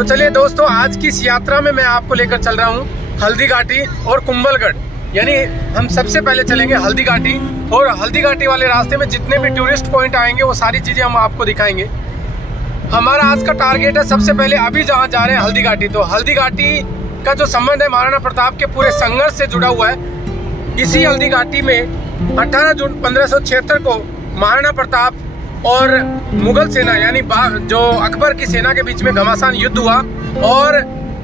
तो चलिए दोस्तों, आज की इस यात्रा में मैं आपको लेकर चल रहा हूँ हल्दी घाटी और कुंभलगढ़। यानी हम सबसे पहले चलेंगे हल्दी घाटी, और हल्दी घाटी वाले रास्ते में जितने भी टूरिस्ट पॉइंट आएंगे वो सारी चीज़ें हम आपको दिखाएंगे। हमारा आज का टारगेट है सबसे पहले अभी जहाँ जा रहे हैं हल्दी घाटी। तो हल्दी घाटी का जो संबंध है महाराणा प्रताप के पूरे संघर्ष से जुड़ा हुआ है। इसी हल्दी घाटी में 18 जून 1576 को महाराणा प्रताप और मुगल सेना यानी जो अकबर की सेना के बीच में घमासान युद्ध हुआ, और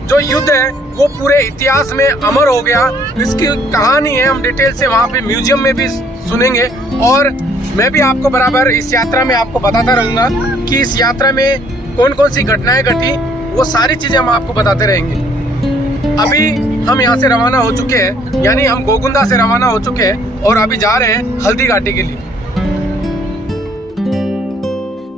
जो युद्ध है वो पूरे इतिहास में अमर हो गया। इसकी कहानी है, हम डिटेल से वहाँ पे म्यूजियम में भी सुनेंगे, और मैं भी आपको बराबर इस यात्रा में आपको बताता रहूँगा कि इस यात्रा में कौन कौन सी घटनाएं घटी, वो सारी चीज़ें हम आपको बताते रहेंगे। अभी हम यहाँ से रवाना हो चुके हैं, यानी हम गोगुंदा से रवाना हो चुके हैं और अभी जा रहे हैं हल्दी घाटी के लिए।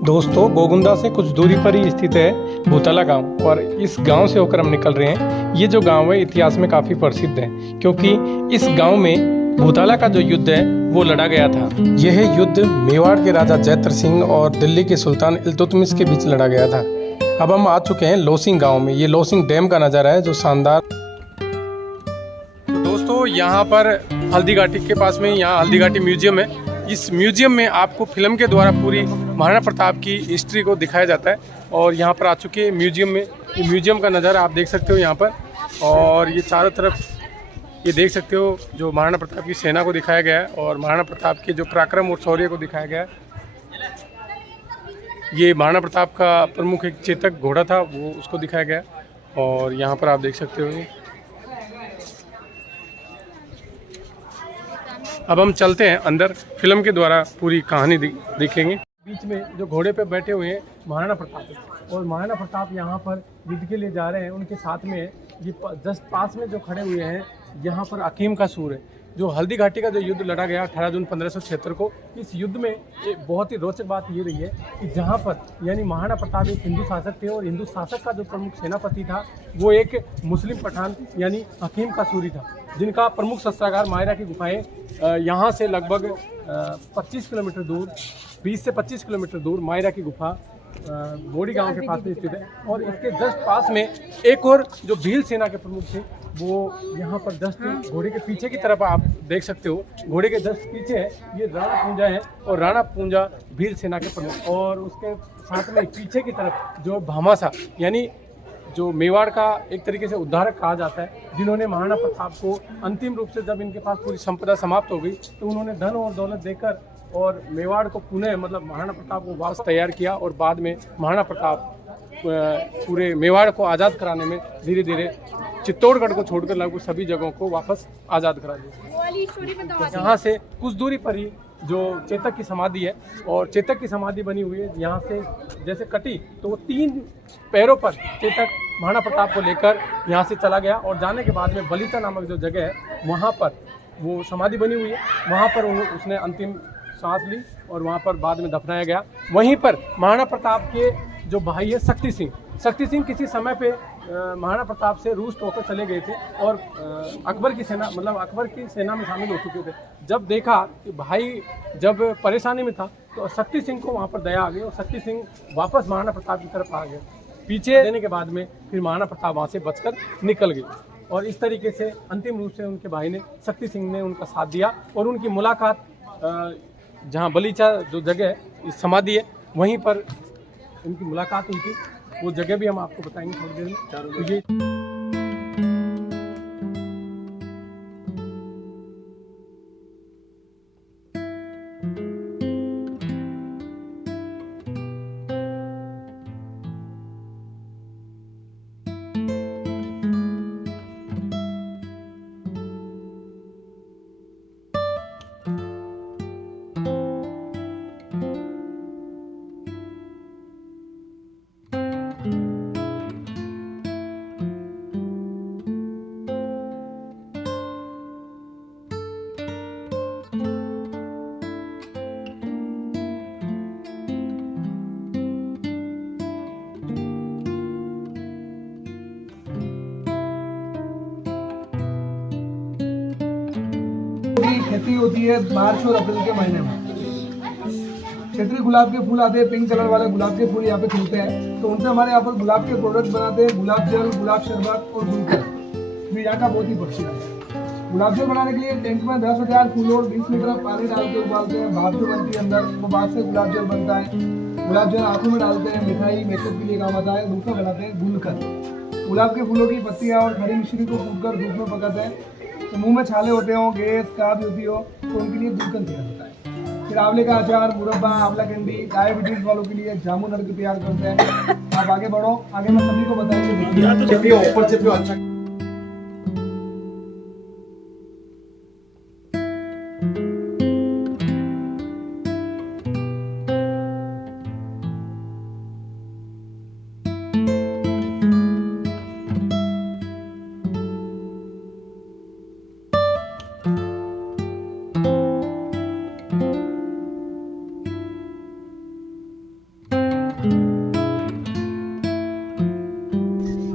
दोस्तों, गोगुंदा से कुछ दूरी पर ही स्थित है भूतला गांव, और इस गांव से होकर हम निकल रहे हैं। ये जो गांव है इतिहास में काफ़ी प्रसिद्ध है, क्योंकि इस गांव में भूतला का जो युद्ध है वो लड़ा गया था। यह युद्ध मेवाड़ के राजा जयद्रथ सिंह और दिल्ली के सुल्तान इल्तुतमिश के बीच लड़ा गया था। अब हम आ चुके हैं लोसिंग गाँव में। ये लोसिंग डैम का नज़ारा है जो शानदार। दोस्तों, यहाँ पर हल्दी घाटी के पास में यहाँ हल्दी घाटी म्यूजियम है। इस म्यूजियम में आपको फिल्म के द्वारा पूरी महाराणा प्रताप की हिस्ट्री को दिखाया जाता है, और यहाँ पर आ चुके हैं म्यूजियम में। ये म्यूजियम का नज़ारा आप देख सकते हो यहाँ पर, और ये चारों तरफ ये देख सकते हो जो महाराणा प्रताप की सेना को दिखाया गया है, और महाराणा प्रताप के जो पराक्रम और शौर्य को दिखाया गया है। ये महाराणा प्रताप का प्रमुख एक चेतक घोड़ा था, वो उसको दिखाया गया है, और यहाँ पर आप देख सकते हो। अब हम चलते हैं अंदर, फिल्म के द्वारा पूरी कहानी देखेंगे। बीच में जो घोड़े पे बैठे हुए हैं महाराणा प्रताप, और महाराणा प्रताप यहाँ पर युद्ध के लिए जा रहे हैं। उनके साथ में ये जस्ट पास में जो खड़े हुए हैं यहाँ पर अकीम का सूर है। जो हल्दी घाटी का जो युद्ध लड़ा गया 18 जून 1576 को, इस युद्ध में एक बहुत ही रोचक बात ये रही है कि जहाँ पर यानी महाराणा प्रताप एक हिंदू शासक थे, और हिंदू शासक का जो प्रमुख सेनापति था वो एक मुस्लिम पठान यानी हकीम का सूरी था, जिनका प्रमुख शस्त्रागार मायरा की गुफाएं यहाँ से लगभग 25 किलोमीटर दूर, 20 से 25 किलोमीटर दूर मायरा की गुफा बोड़ी गांव के पास में स्थित है। और इसके जस्ट पास में एक और जो भील सेना के प्रमुख थे वो यहाँ पर जस्ट घोड़े के पीछे की तरफ आप देख सकते हो। घोड़े के जस्ट पीछे है ये राणा पूंजा है, और राणा पूंजा भील सेना के प्रमुख, और उसके साथ में पीछे की तरफ जो भामाशाह यानी जो मेवाड़ का एक तरीके से उद्धारक कहा जाता है, जिन्होंने महाराणा प्रताप को अंतिम रूप से जब इनके पास पूरी संपदा समाप्त हो गई तो उन्होंने धन और दौलत देकर और मेवाड़ को पुनः मतलब महाराणा प्रताप को वापस तैयार किया, और बाद में महाराणा प्रताप पूरे मेवाड़ को आज़ाद कराने में धीरे धीरे चित्तौड़गढ़ को छोड़कर लगभग सभी जगहों को वापस आज़ाद करा दिया। यहाँ से कुछ दूरी पर ही जो चेतक की समाधि है, और चेतक की समाधि बनी हुई है यहाँ से जैसे कटी तो वो 3 पैरों पर चेतक महाराणा प्रताप को लेकर यहाँ से चला गया, और जाने के बाद में बलिता नामक जो जगह है वहाँ पर वो समाधि बनी हुई है। वहाँ पर उसने अंतिम सांस ली, और वहाँ पर बाद में दफनाया गया। वहीं पर महाराणा प्रताप के जो भाई है शक्ति सिंह किसी समय पे महाराणा प्रताप से रूस होकर चले गए थे, और अकबर की सेना मतलब अकबर की सेना में शामिल हो चुके थे। जब देखा कि भाई जब परेशानी में था तो शक्ति सिंह को वहाँ पर दया आ गई, और शक्ति सिंह वापस महाराणा प्रताप की तरफ आ गए। पीछे देने के बाद में फिर महाराणा प्रताप वहाँ से बचकर निकल गए, और इस तरीके से अंतिम रूप से उनके भाई ने शक्ति सिंह ने उनका साथ दिया, और उनकी मुलाकात जहाँ बलीचा जो जगह है समाधि है वहीं पर उनकी मुलाकात हुई थी। वो जगह भी हम आपको बताएंगे थोड़ी देर में। खेती होती है मार्च और अप्रैल के महीने में। क्षेत्रीय गुलाब के फूल आते हैं, पिंक कलर वाले गुलाब के फूल यहाँ पे खिलते हैं, तो उनसे हमारे यहाँ पर गुलाब के प्रोडक्ट बनाते हैं, गुलाब जल, गुलाब शरबत और गुलकंद, जो यहाँ का बहुत ही प्रसिद्ध है। गुलाब जल बनाने के लिए टैंक में 10,000 फूल और 20 लीटर पानी डाल के उबालते हैं, भाप जो बनती है अंदर, वो भाप से गुलाब जल बनता है। गुलाब जल आंखों में डालते हैं, मिठाई मेकअप के लिए काम आता है। दूसरा बनाते हैं गुलकंद, गुलाब के फूलों की पत्तियाँ और खड़ी मिश्री को कूटकर धूप में पकाते हैं, तो मुंह में छाले होते हो, गैस काब होती हो, तो उनके लिए गुलकंद तैयार होता है। फिर आंवले का अचार, मुरब्बा, आंवला कैंडी, डायबिटीज वालों के लिए जामुन अर्क तैयार करते हैं। आप आगे बढ़ो, आगे मैं सभी को बताएंगे। देखिए ऊपर से जो अच्छा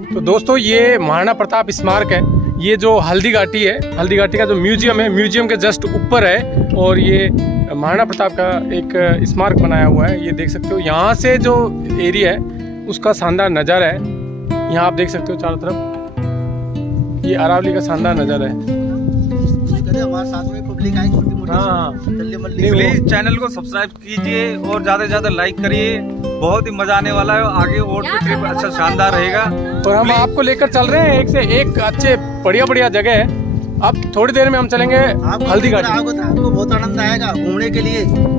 तो दोस्तों ये महाराणा प्रताप स्मारक है। ये जो हल्दी घाटी है, हल्दी घाटी का जो म्यूजियम है, म्यूजियम के जस्ट ऊपर है, और ये महाराणा प्रताप का एक स्मारक बनाया हुआ है। ये देख सकते हो, यहाँ से जो एरिया है उसका शानदार नज़ारा है। यहाँ आप देख सकते हो चारों तरफ ये अरावली का शानदार नज़ारा है। हमारे साथ में पब्लिक आई छोटी मोटी। हाँ, प्लीज चैनल को सब्सक्राइब कीजिए और ज्यादा से ज्यादा लाइक करिए, बहुत ही मजा आने वाला है। आगे और भी ट्रिप अच्छा शानदार रहेगा। और हम आपको लेकर चल रहे हैं एक से एक अच्छे बढ़िया जगह है। अब थोड़ी देर में हम चलेंगे हल्दी घाटी। आपको बहुत आनंद आएगा घूमने के लिए।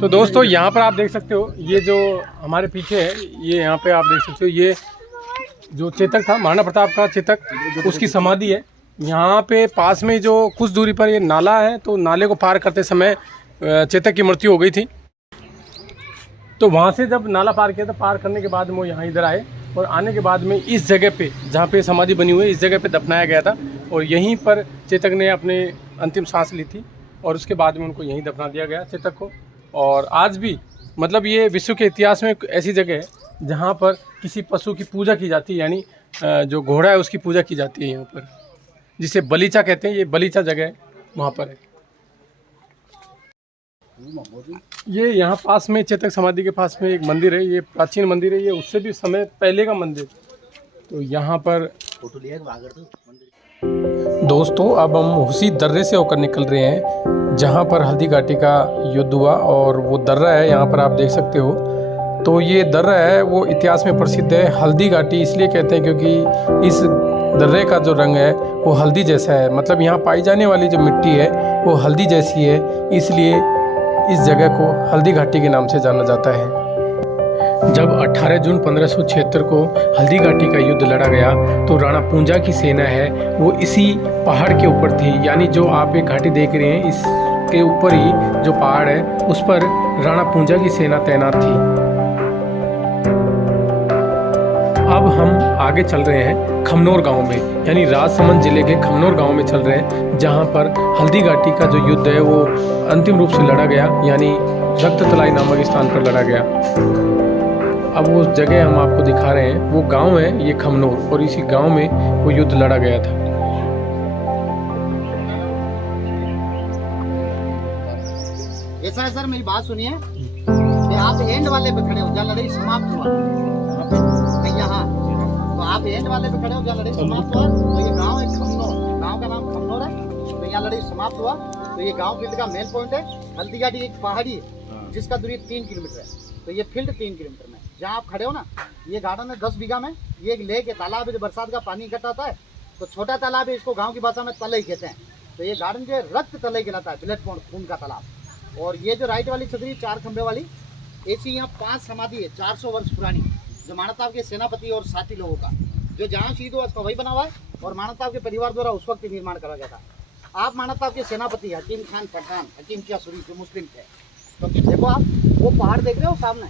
तो दोस्तों यहाँ पर आप देख सकते हो, ये जो हमारे पीछे है, ये यहाँ पे आप देख सकते हो, ये जो चेतक था, महाराणा प्रताप का चेतक, उसकी समाधि है। यहाँ पे पास में जो कुछ दूरी पर ये नाला है, तो नाले को पार करते समय चेतक की मृत्यु हो गई थी। तो वहाँ से जब नाला पार किया था, पार करने के बाद में वो यहाँ इधर आए, और आने के बाद में इस जगह पे जहाँ पे समाधि बनी हुई है, इस जगह पे दफनाया गया था, और यहीं पर चेतक ने अपने अंतिम सांस ली थी, और उसके बाद में उनको यहीं दफना दिया गया चेतक को। और आज भी मतलब ये विश्व के इतिहास में ऐसी जगह है जहाँ पर किसी पशु की पूजा की जाती है, यानी जो घोड़ा है उसकी पूजा की जाती है यहाँ पर, जिसे बलीचा कहते हैं। ये बलीचा जगह है, वहाँ पर है। ये यहाँ पास में चेतक समाधि के पास में एक मंदिर है, ये प्राचीन मंदिर है, ये उससे भी समय पहले का मंदिर। तो यहाँ पर फोटो लिया दोस्तों अब हम उसी दर्रे से होकर निकल रहे हैं जहाँ पर हल्दी घाटी का युद्ध हुआ, और वो दर्रा है यहाँ पर आप देख सकते हो। तो ये दर्रा है वो इतिहास में प्रसिद्ध है। हल्दी घाटी इसलिए कहते हैं क्योंकि इस दर्रे का जो रंग है वो हल्दी जैसा है, मतलब यहाँ पाई जाने वाली जो मिट्टी है वो हल्दी जैसी है, इसलिए इस जगह को हल्दी घाटी के नाम से जाना जाता है। जब 18 जून 1576 को हल्दी घाटी का युद्ध लड़ा गया, तो राणा पूंजा की सेना है वो इसी पहाड़ के ऊपर थी, यानी जो आप एक घाटी देख रहे हैं इसके ऊपर ही जो पहाड़ है उस पर राणा पूंजा की सेना तैनात थी। अब हम आगे चल रहे हैं खमनोर गांव में, यानी राजसमंद जिले के खमनोर गांव में चल रहे हैं, जहां पर हल्दी घाटी का जो युद्ध है वो अंतिम रूप से लड़ा गया, यानी रक्ततलाई नामक स्थान पर लड़ा गया। अब वो जगह हम आपको दिखा रहे हैं, वो गांव है ये खमनोर, और इसी गांव में वो युद्ध लड़ा गया था। ऐसा है सर, मेरी बात सुनिए कि आप एंड वाले पे खड़े हो जहाँ लड़ाई समाप्त हुआ, यहाँ तो आप एंड वाले पे खड़े हो जहाँ लड़ाई समाप्त हुआ। तो ये गांव है खमनोर, गांव का नाम खमनोर है। तो यहाँ लड़ाई समाप्त हुआ, तो ये गांव फील्ड का मेन पॉइंट है। हल्दी घाटी एक पहाड़ी है जिसका दूरी 3 किलोमीटर है, तो ये फील्ड 3 किलोमीटर में जहाँ आप खड़े हो ना, ये गार्डन है 10 बीघा में। ये एक लेक है, तालाब है, जो बरसात का पानी इकट्ठा होता है, तो छोटा तालाब है, इसको गांव की भाषा में तलई कहते हैं। तो ये गार्डन जो है रक्त तलई कहलाता है, ब्लड पॉइंट, खून का तालाब। और ये जो राइट वाली छतरी 4 खंभे वाली, ऐसी यहाँ 5 समाधि है 400 वर्ष पुरानी, जो महाराणा प्रताप के सेनापति और साथी लोगों का, जो जहाँ शहीद हुआ उसका वही बना हुआ है, और महाराणा प्रताप के परिवार द्वारा उस वक्त निर्माण करा गया था। आप महाराणा प्रताप के सेनापति हकीम खान पठान, हकीम शाहसुरी जो मुस्लिम थे, तो देखो आप वो पहाड़ देख रहे हो सामने,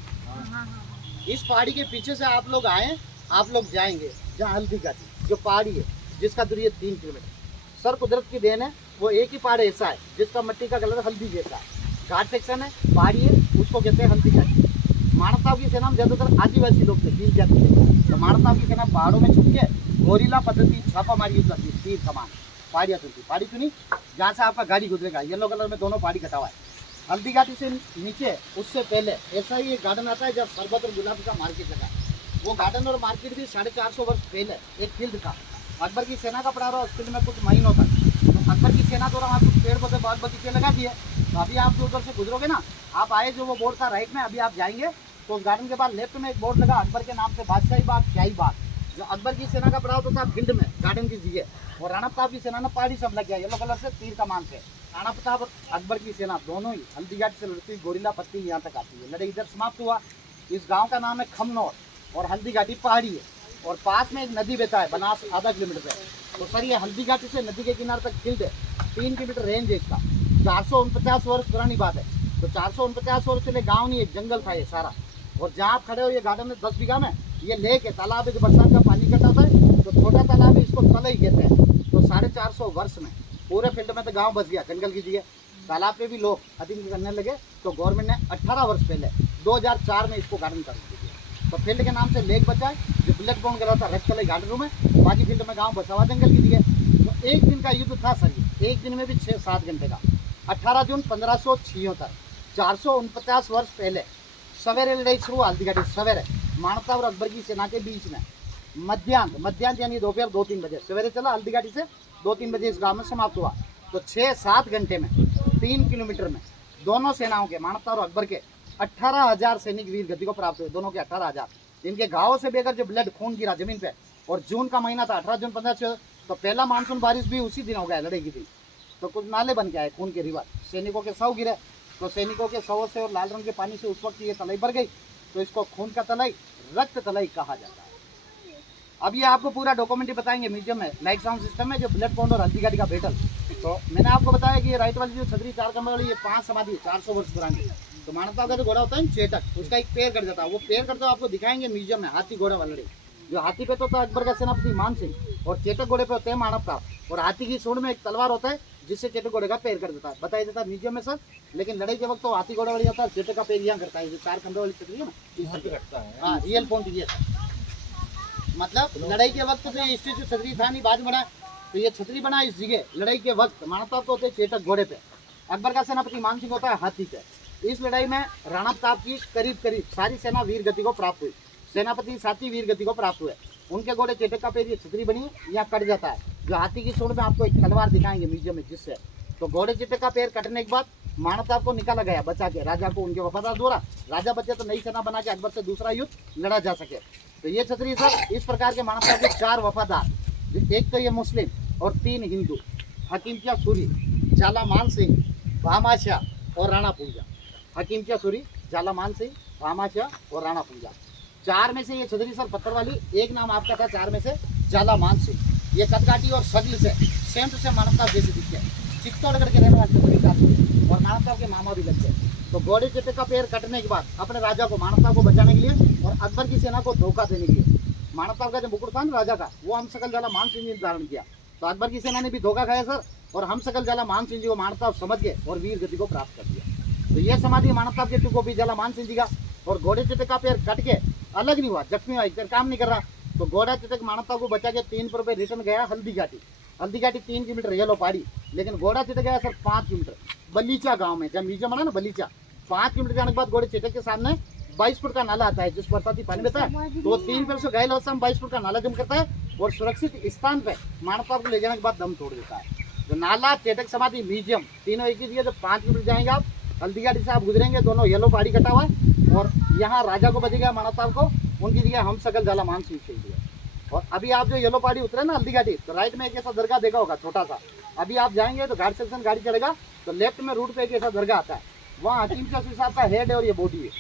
इस पहाड़ी के पीछे से आप लोग आए, आप लोग जाएंगे जहाँ हल्दी घाटी जो पहाड़ी है जिसका दूरी है 3 किलोमीटर। सर कुदरत की देन है, वो एक ही पहाड़ ऐसा है जिसका मिट्टी का कलर हल्दी जैसा है। घाट सेक्शन है, पहाड़ी है, उसको कहते हैं हल्दी घाटी। मानवताव की सेना में ज्यादातर आदिवासी लोग थे, भील जाति थे। तो मानवताव की सेना पहाड़ों में छुप के गोरीला पद्धति छापामारी यूज करती है, तीर कमान पहाड़ियाँ चलती, पहाड़ी चुनी जहाँ से आपका गाड़ी गुजरेगा, येलो कलर में दोनों पहाड़ी कटा हुआ है। हल्दी घाटी से नीचे उससे पहले ऐसा ही एक गार्डन आता है जहाँ शरबत और गुलाब का मार्केट लगा है। वो गार्डन और मार्केट भी 450 वर्ष पहले एक फील्ड था। अकबर की सेना का पड़ा रहा उस फील्ड में कुछ महीनों तक। तो अकबर की सेना द्वारा वहाँ कुछ पेड़ पौधे बाग बगीचे लगा दिए। तो अभी आप जो उधर से गुजरोगे ना, आप आए जो वो बोर्ड था राइट में, अभी आप जाएंगे तो उस गार्डन के बाद लेफ्ट में एक बोर्ड लगा अकबर के नाम से, बादशाही बाग, शाही बाग। जो अकबर की सेना का पड़ा होता था फील्ड में गार्डन की जगह, और राणा प्रताप की सेना ने पहाड़ी से हमला किया येलो कलर से तीर कमान से। राणा प्रताप और अकबर की सेना दोनों ही हल्दी घाटी से लड़ती हुई गोरिल्ला पट्टी यहाँ तक आती है। लड़ाई इधर समाप्त हुआ। इस गांव का नाम है खमनौर और हल्दी घाटी पहाड़ी है, और पास में एक नदी बहता है बनास, आधा किलोमीटर पे। तो सर ये हल्दी घाटी से नदी के किनारे तक फील्ड है, 3 किलोमीटर रेंज है इसका। 449 वर्ष पुरानी बात है। तो 449 वर्ष पहले गाँव नहीं, एक जंगल था ये सारा। और जहाँ आप खड़े हो ये गार्डन में 10 बीघा में ये लेक है, तालाब है, जो बरसात का पानी इकट्ठा होता है, तो छोटा तालाब है, इसको तलई कहते हैं। तो 450 वर्ष में पूरे फील्ड में तो गांव बस गया, जंगल की जगह। तालाब पे भी लोग अधिक करने लगे। तो गवर्नमेंट ने 18 वर्ष पहले 2004 में इसको गार्डन कर दिया। तो फील्ड के नाम से लेक बचा है, जो बुलेट पॉइंट करा था रखतलाई गार्डन में, बाकी फील्ड में गाँव बसा हुआ जंगल की जगह। तो एक दिन का युद्ध था सर, ये एक दिन में भी 6-7 घंटे का। 18 जून 1576, 449 वर्ष पहले सवेरे लड़ाई शुरू, हल्दी घाटी सवेरे मानवता और अकबर की सेना के बीच में। मध्यांत यानी दोपहर 2-3 बजे सवेरे चला, हल्दी घाटी से 2-3 बजे इस गांव में समाप्त हुआ। तो 6-7 घंटे में 3 किलोमीटर में दोनों सेनाओं के, मानवता और अकबर के 18,000 सैनिक वीर गति को प्राप्त हुए। दोनों के 18,000, जिनके घावों से बेगर जो ब्लड खून गिरा जमीन पे। और जून का महीना था, 18 जून 1500, तो पहला मानसून बारिश भी उसी दिन हो गया लड़ाई की थी। तो कुछ नाले बन के आए खून के रिवर, सैनिकों के शव गिरे। तो सैनिकों के शवों से और लाल रंग के पानी से उस वक्त ये तलाई भर गई। तो इसको खून का तलाई, रक्त तलाई कहा जाता है। अब ये आपको पूरा डॉक्यूमेंट्री बताएंगे म्यूजियम में, लाइट साउंड सिस्टम में, जो बुलेट पॉइंट और हल्दी घाटी का बैटल। तो मैंने आपको बताया कि ये राइट वाली जो छतरी 4 कमरे वाली, ये 5 समाधि 400 वर्ष पुरानी। तो मानवता का जो घोड़ा होता है ना चेटक, उसका एक पैर कट जाता है। वो पैर कट तो आपको दिखाएंगे म्यूजियम में, हाथी घोड़ा वाला। जो हाथी पे तो होता है अकबर का सेनापति मान सिंह, और चेटक घोड़े पे होते हैं मानवता। और हाथी की सूंड में एक तलवार होता है, जिससे चेटक घोड़े का पैर कर देता है। बताया जाता है म्यूजियम में सर। लेकिन लड़ाई के वक्त तो हाथी घोड़े वाली होता है, चेटक का पैर यहाँ करता है। जो 4 कमरे वाली छतरी है ना, हाँ रियल पॉइंट ये मतलब लड़ाई के वक्त तो ये स्टेचू छतरी था नहीं, बाद में बना। तो ये छतरी बना इस जगह लड़ाई के वक्त। मानवता तो होते हैं चेटक घोड़े पे, अकबर का सेनापति मान सिंह होता है हाथी पे। इस लड़ाई में राणा प्रताप की करीब सारी सेना वीर गति को प्राप्त हुई। सेनापति साथी वीर गति को प्राप्त हुए। उनके घोड़े चेटक का पैर ये छतरी बनी यहाँ कट जाता है। जो हाथी की सूंड में आपको एक तलवार दिखाएंगे म्यूजियम में, जिससे तो घोड़े चेटक का पैर कटने के बाद मानवता को निकाला गया बचा के, राजा को उनके वफादार द्वारा। राजा बचे तो नई सेना बना के अकबर से दूसरा युद्ध लड़ा जा सके। तो ये छतरी सर इस प्रकार के मानवता के 4 वफादार, एक तो ये मुस्लिम और 3 हिंदू, हकीमचा सूरी, झाला मान सिंह, भामाशाह और राणा पूंजा। हकीमचा सूरी, झाला मान सिंह, भामाशाह और राणा पूंजा। 4 में से ये छतरी सर पत्थर वाली, एक नाम आपका था 4 में से झाला मान सिंह। ये कदकाठी और शक्ल से सेम टू सेम मानवता जैसे दिखते, चित्तौड़गढ़ के रहने वाले छतरी साहब और मानवता के मामा भी लगते हैं। तो घोड़े चेटक का पैर कटने के बाद अपने राजा को, मानवता को बचाने के लिए और अकबर की सेना को धोखा देने के लिए, मानवता का जो मुकुट था ना राजा का, वो हम सकल झाला मान सिंह जी ने धारण किया। तो अकबर की सेना ने भी धोखा खाया सर, और हम सकल झाला मान सिंह जी को मानवता समझ के और वीर गति को प्राप्त कर दिया। तो ये समाधि मानवता के टुको भी झाला मान सिंह जी का। और घोड़े चेटक का पैर कट के अलग नहीं हुआ, जख्मी हुआ, एक पैर काम नहीं कर रहा। तो घोड़ा चेटक मानवता को बचा के 3 पर रिटर्न गया हल्दी घाटी। हल्दी घाटी 3 किलोमीटर येलो पहाड़ी, लेकिन घोड़ा चेटक गया सर 5 किलोमीटर बलीचा गाँव में, जब म्यूजियम बना ना बलीचा। 5 किलोमीटर जाने के बाद घोड़े चेटक के सामने 22 फुट का नाला आता है, जिस बरसाती पानी बहता है। तो 3 पैर से घायल अवस्था में 22 फुट का नाला जम करता है और सुरक्षित स्थान पे मानवता को ले जाने के बाद दम तोड़ देता है। तो नाला, चेटक समाधि, म्यूजियम तीनों एक ही जगह। जब 5 किलोमीटर जाएंगे आप, हल्दी घाटी से आप गुजरेंगे, दोनों येलो पहाड़ी कटा हुआ है। और यहाँ राजा को बचेगा मानवता को, उनकी जगह हम सकल झाला मान सिंह खेल दिया। और अभी आप जो येलो पहाड़ी उतरे ना हल्दी घाटी, तो राइट में एक ऐसा दरगाह देखा होगा छोटा सा। अभी आप जाएंगे तो घाट सेक्शन गाड़ी चलेगा, तो लेफ्ट में रूट पे एक ऐसा दरगाह आता है, वहाँ हकीमचा सूरी साहब का हेड है और ये बॉडी है।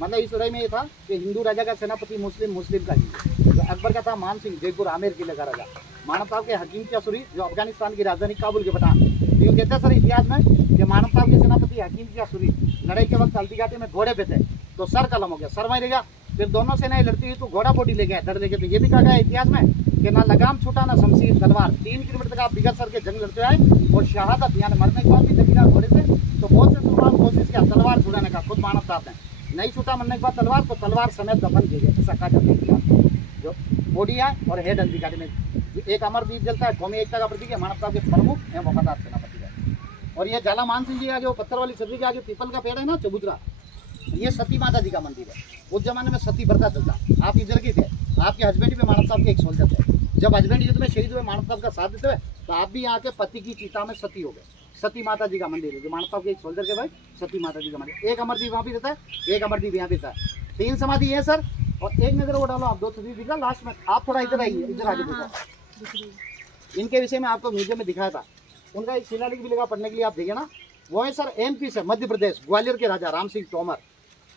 मतलब इस लड़ाई में ये था कि हिंदू राजा का सेनापति मुस्लिम का हिंदू। तो अकबर का था मान सिंह, जयपुर आमेर किले का राजा। मानवता के हकीमचा सूरी, जो अफगानिस्तान की राजधानी काबुल के पठान। यूँ कहते हैं सर इतिहास में कि मानवता के सेनापति हकीमचा सूरी लड़ाई के वक्त हल्दी घाटी में घोड़े पे थे, तो सर कलम हो गया, सर वहीं रहेगा। फिर दोनों सेनाएं लड़ती हुई तो घोड़ा बॉडी ले गया धड़ लेके। तो ये भी कहा गया इतिहास में कि ना लगाम छूटा ना शमशीर तलवार। 3 किलोमीटर तक आप बिगर सर के जंग लड़ते आए और शहादत यानी मरने के बाद भी जंगीदार घोड़े से तो बहुत से शुरुआत कोशिश किया तलवार छुड़ाने का, खुद मानव साहब ने नहीं छूटा मरने के बाद तलवार, तो तलवार समेत दफन किए गए। ऐसा कहा जाता है जो बॉडी है और हेड हल्दी गाड़ी में एक अमरदीप जलता है, कौमी एकता का प्रतीक है, मानवता के प्रमुख एवं वफादार सेनापति है। और ये जाला मान सिंह जी का जो पत्थर वाली छतरी के आगे पीपल का पेड़ है ना चबूतरा, ये सती माता जी का मंदिर है। उस जमाने में सती प्रथा चलता, आप इधर के थे, आपके हस्बैंड भी मानव साहब के एक सोल्जर थे। जब हस्बैंड युद्ध में शहीद हुए मानव साहब का साथ देते हुए, तो आप भी यहाँ के पति की चिता में सती हो गए। सती माता जी का मंदिर है जो मानव साहब के एक सोल्जर के भाई सती माता जी का मंदिर। एक अमरदीप वहाँ भी रहता है, एक अमरदीप यहाँ भी रहता है। 3 समाधि है सर, और एक नजर वो डालो आप 2 छतरी दिखा लास्ट में। आप थोड़ा इधर आइए, इधर आगे देखो, इनके विषय में आपको म्यूजियम में दिखाया था, उनका एक शिलालेख भी लगा पढ़ने के लिए, आप देखिए ना। वो है सर MP से मध्य प्रदेश, ग्वालियर के राजा राम सिंह तोमर।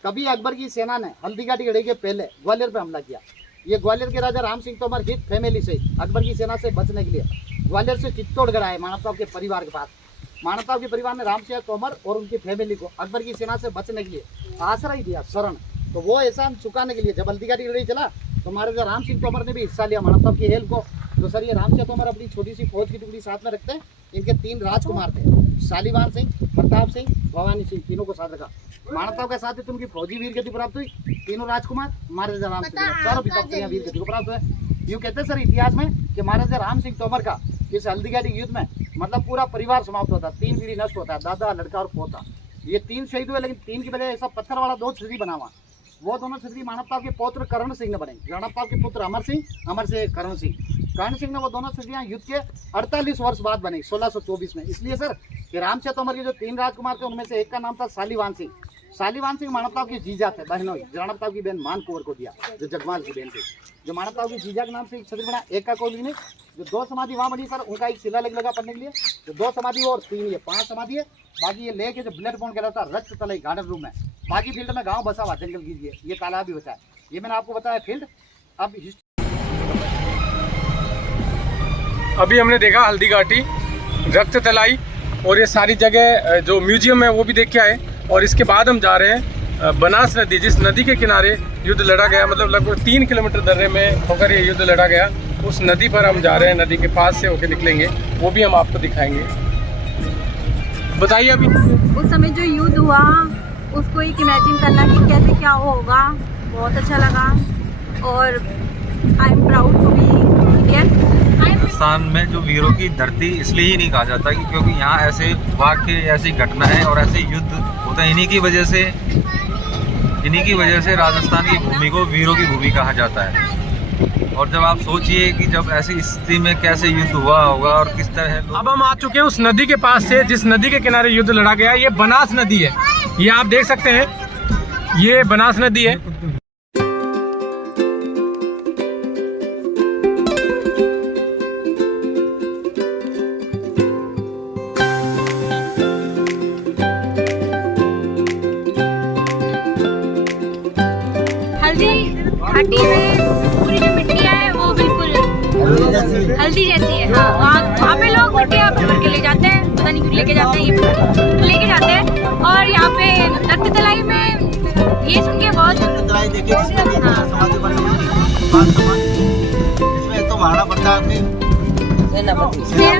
कभी अकबर की सेना ने हल्दीघाटी लड़ाई के पहले ग्वालियर पे हमला किया। ये ग्वालियर के राजा राम सिंह तोमर हित फैमिली से अकबर की सेना से बचने के लिए ग्वालियर से चित्तौड़गढ़ आए मानव साहब के परिवार के पास। मानव साहब के परिवार ने राम सिंह तोमर और उनकी फैमिली को अकबर की सेना से बचने के लिए आश्रय दिया, शरण। तो वो एहसान चुकाने के लिए जब हल्दीघाटी लड़ाई चला तो महाराजा राम सिंह तोमर ने भी हिस्सा लिया मानव साहब की हेल को। तो सर ये राम सिंह तोमर अपनी छोटी सी फौज की टुकड़ी साथ में रखते हैं। इनके 3 राजकुमार थे, शालीवान सिंह, प्रताप सिंह, भवानी सिंह, तीनों को साथ रखा। मानव साहब के साथ ही उनकी फौजी वीर गति प्राप्त हुई। तीनों राजकुमार महाराजा राम सिंह चारों पिता वीर गति को प्राप्त हुए। यूँ कहते हैं सर इतिहास में कि महाराजा राम सिंह तोमर का इस हल्दीघाटी युद्ध में मतलब पूरा परिवार समाप्त होता है, 3 पीढ़ी नष्ट होता है, दादा, लड़का और पोता। ये 3 शहीद हुए, लेकिन 3 की बजाय ऐसा पत्थर वाला 2 छतरी बना हुआ। वो दोनों छतरी मानव साहब के पौत्र करण सिंह ने बने। मानव साहब के पुत्र अमर से करण सिंह। कर्ण सिंह ने वो दोनों छतरियां युद्ध के 48 वर्ष बाद बनी 1624 में। इसलिए सर कि राम सिंह तोमर के जो 3 राजकुमार थे उनमें से एक का नाम था शालीवान सिंह। शालीवान सिंह मानव साहब की जीजा थे, बहनों ही। मानव साहब की बहन मान कुंवर को दिया, जो जगमाल की बहन थी। जो मानव साहब की जीजा के नाम से एक छतरी बना, एक का कोई नहीं। जो 2 समाधि वहाँ बनी सर, उनका एक शिलालेख लगा पढ़ने के लिए। जो 2 समाधि और 3 ये 5 समाधि है। बाकी ये लेक है जो ब्लड पॉन्ड कहलाता है, रक्त तलाई गार्डन रूम में। बाकी फील्ड में गाँव बसा हुआ, जंगल कीजिए, ये तालाब भी बचा है। ये मैंने आपको बताया फील्ड। अब अभी हमने देखा हल्दीघाटी, रक्त तलाई और ये सारी जगह जो म्यूजियम है वो भी देख के आए। और इसके बाद हम जा रहे हैं बनास नदी, जिस नदी के किनारे युद्ध लड़ा गया, मतलब लगभग 3 किलोमीटर दर्रे में होकर ये युद्ध लड़ा गया। उस नदी पर हम जा रहे हैं, नदी के पास से होकर निकलेंगे, वो भी हम आपको दिखाएंगे। बताइए अभी उस समय जो युद्ध हुआ उसको एक इमेजिन करना कि कैसे क्या होगा, बहुत अच्छा लगा। और I am proud to be Indian. Rajasthan में जो वीरों की धरती इसलिए ही नहीं कहा जाता कि क्योंकि यहाँ ऐसे वाक्य, ऐसी घटनाएं और ऐसे युद्ध होते हैं। इन्हीं की वजह से राजस्थान की भूमि को वीरों की भूमि कहा जाता है। और जब आप सोचिए कि जब ऐसी स्थिति में कैसे युद्ध हुआ होगा और किस तरह। अब हम आ चुके हैं उस नदी के पास से जिस नदी के किनारे युद्ध लड़ा गया। ये बनास नदी है, ये आप देख सकते हैं, ये बनास नदी है। घाटी में पूरी जो मिट्टी है वो बिल्कुल हल्दी जैसी है। हाँ, वहाँ पे लोग मिट्टियाँ भर के ले जाते हैं, पता नहीं क्यों लेके जाते हैं, ये लेके जाते हैं। और यहाँ पे रक्त तलाई में ये सुन के बहुत इसमें तो महाराणा प्रताप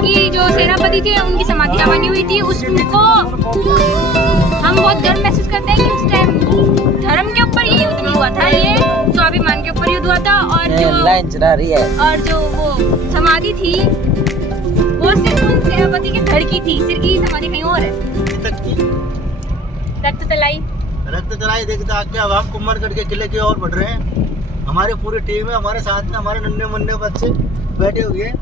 की जो सेनापति थे उनकी समाधियाँ बनी हुई थी। उसको हम बहुत गर्व महसूस करते हैं कि उस टाइम धर्म के ऊपर ये युद्ध नहीं हुआ था, ये स्वाभिमान के ऊपर युद्ध हुआ था। और जो लाइन चला रही है, और जो वो समाधि थी वो सिर्फ उन सेनापति के घर की थी, सिर की समाधि कहीं और है। रक्त तलाई देखते आगे अब हम कुमारगढ़ के किले की ओर बढ़ रहे हैं। हमारी पूरी टीम है, हमारे साथ में हमारे नन्हे मुन्ने बच्चे बैठे हुए हैं।